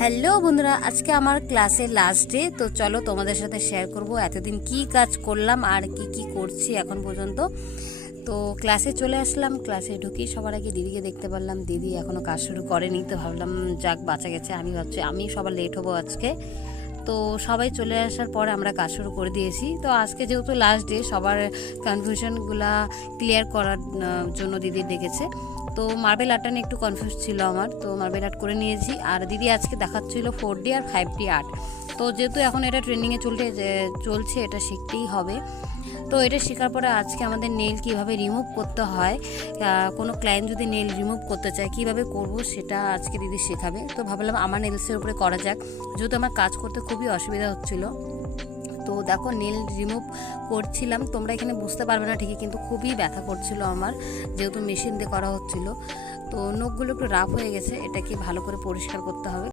Hello বন্ধুরা, আজকে আমার ক্লাসের লাস্ট ডে। তো চলো তোমাদের সাথে শেয়ার করব এতদিন কি কাজ করলাম আর কি কি করছি এখন পর্যন্ত। তো ক্লাসে চলে আসলাম, ক্লাসে ঢুকি সবার আগে দিদিকে দেখতে পারলাম। দিদি এখনও কাজ শুরু করেনি, তো ভাবলাম যাক বাঁচা গেছে। আমি ভাবছি আমি সবার লেট হবো আজকে। তো সবাই চলে আসার পরে আমরা কাজ শুরু করে দিয়েছি। তো আজকে যেহেতু লাস্ট ডে, সবার কনফিউশনগুলা ক্লিয়ার করার জন্য দিদি ডেকেছে। তো মার্বেল আর্টটা নিয়ে একটু কনফিউজ ছিল আমার, তো মার্বেল আর্ট করে নিয়েছি। আর দিদি আজকে দেখাচ্ছিল 4D আর 5D আর্ট। তো যেহেতু এখন এটা ট্রেন্ডিংয়ে চলছে, এটা শিখতেই হবে। তো এটা শেখার পরে আজকে আমাদের নেল কিভাবে রিমুভ করতে হয়, কোনো ক্লায়েন্ট যদি নেল রিমুভ করতে চায় কিভাবে করব, সেটা আজকে দিদি শেখাবে। তো ভাবলাম আমার নেলসের উপরে করা যাক, যেহেতু আমার কাজ করতে খুবই অসুবিধা হচ্ছিল। তো দেখো নেল রিমুভ করছিলাম, তোমরা এখানে বুঝতে পারবে না ঠিকই, কিন্তু খুবই ব্যথা করছিল আমার, যেহেতু মেশিন দিয়ে করা হচ্ছিল। তো নখগুলো একটু রাফ হয়ে গেছে, এটাকে ভালো করে পরিষ্কার করতে হবে।